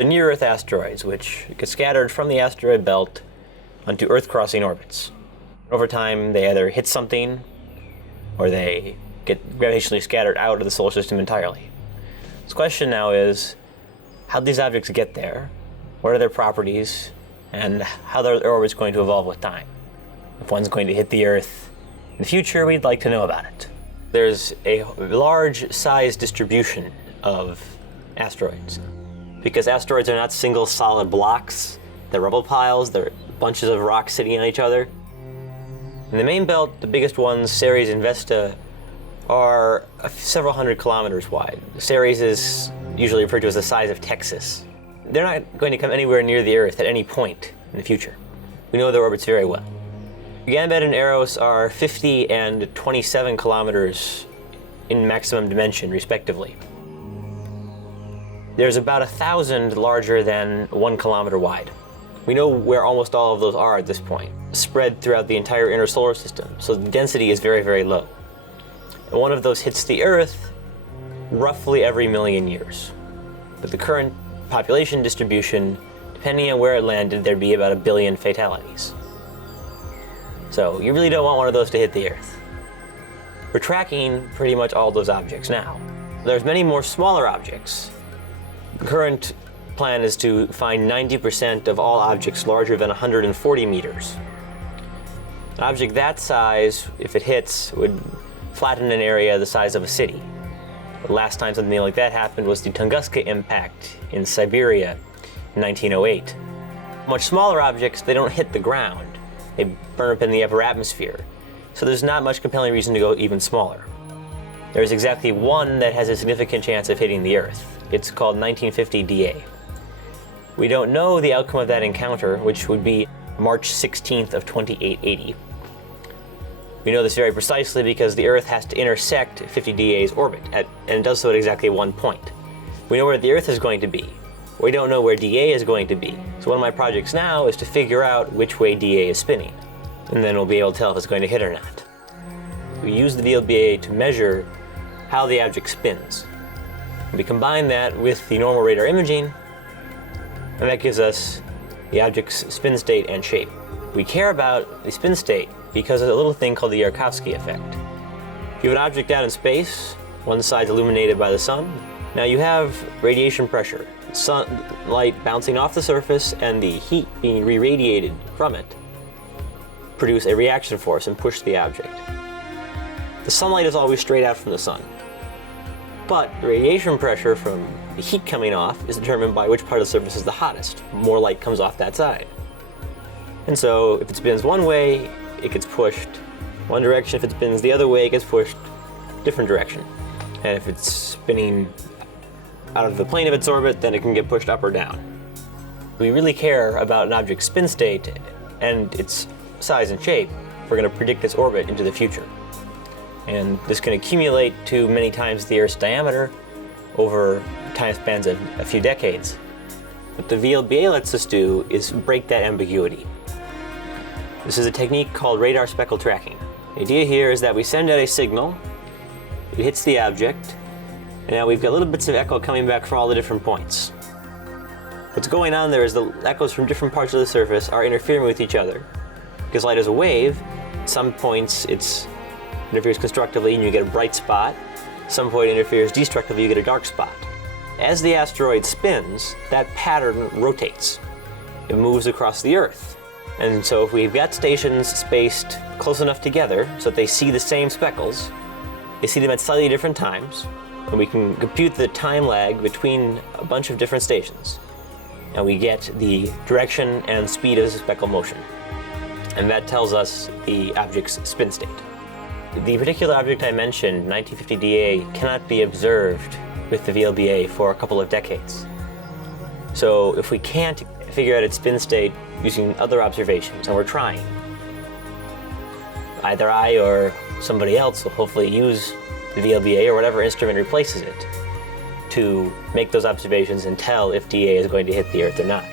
The near-Earth asteroids, which get scattered from the asteroid belt onto Earth-crossing orbits. Over time, they either hit something, or they get gravitationally scattered out of the solar system entirely. So the question now is, how do these objects get there? What are their properties? And how their orbits going to evolve with time? If one's going to hit the Earth in the future, we'd like to know about it. There's a large size distribution of asteroids, because asteroids are not single solid blocks. They're rubble piles, they're bunches of rocks sitting on each other. In the main belt, the biggest ones, Ceres and Vesta, are several hundred kilometers wide. Ceres is usually referred to as the size of Texas. They're not going to come anywhere near the Earth at any point in the future. We know their orbits very well. Ganymede and Eros are 50 and 27 kilometers in maximum dimension, respectively. There's about 1,000 larger than 1 kilometer wide. We know where almost all of those are at this point, spread throughout the entire inner solar system, so the density is very, very low. And one of those hits the Earth roughly every million years. With the current population distribution, depending on where it landed, there'd be about 1 billion fatalities. So you really don't want one of those to hit the Earth. We're tracking pretty much all those objects now. There's many more smaller objects. The current plan is to find 90% of all objects larger than 140 meters. An object that size, if it hits, would flatten an area the size of a city. The last time something like that happened was the Tunguska impact in Siberia in 1908. Much smaller objects, they don't hit the ground. They burn up in the upper atmosphere. So there's not much compelling reason to go even smaller. There's exactly one that has a significant chance of hitting the Earth. It's called 1950 DA. We don't know the outcome of that encounter, which would be March 16th of 2880. We know this very precisely because the Earth has to intersect 50 DA's orbit, and it does so at exactly one point. We know where the Earth is going to be. We don't know where DA is going to be. So one of my projects now is to figure out which way DA is spinning, and then we'll be able to tell if it's going to hit or not. We use the VLBA to measure how the object spins. We combine that with the normal radar imaging, and that gives us the object's spin state and shape. We care about the spin state because of a little thing called the Yarkovsky Effect. If you have an object out in space, one side's illuminated by the sun, now you have radiation pressure, sunlight bouncing off the surface and the heat being re-radiated from it produce a reaction force and push the object. The sunlight is always straight out from the sun, but the radiation pressure from the heat coming off is determined by which part of the surface is the hottest. More light comes off that side. And so if it spins one way, it gets pushed one direction. If it spins the other way, it gets pushed different direction. And if it's spinning out of the plane of its orbit, then it can get pushed up or down. We really care about an object's spin state and its size and shape if we're going to predict its orbit into the future. And this can accumulate to many times the Earth's diameter over time spans of a few decades. What the VLBA lets us do is break that ambiguity. This is a technique called radar speckle tracking. The idea here is that we send out a signal, it hits the object, and now we've got little bits of echo coming back from all the different points. What's going on there is the echoes from different parts of the surface are interfering with each other. Because light is a wave, at some points it interferes constructively and you get a bright spot. At some point it interferes destructively, you get a dark spot. As the asteroid spins, that pattern rotates. It moves across the Earth. And so if we've got stations spaced close enough together so that they see the same speckles, they see them at slightly different times, and we can compute the time lag between a bunch of different stations. And we get the direction and speed of the speckle motion. And that tells us the object's spin state. The particular object I mentioned, 1950 DA, cannot be observed with the VLBA for a couple of decades. So if we can't figure out its spin state using other observations, and we're trying, either I or somebody else will hopefully use the VLBA or whatever instrument replaces it to make those observations and tell if DA is going to hit the Earth or not.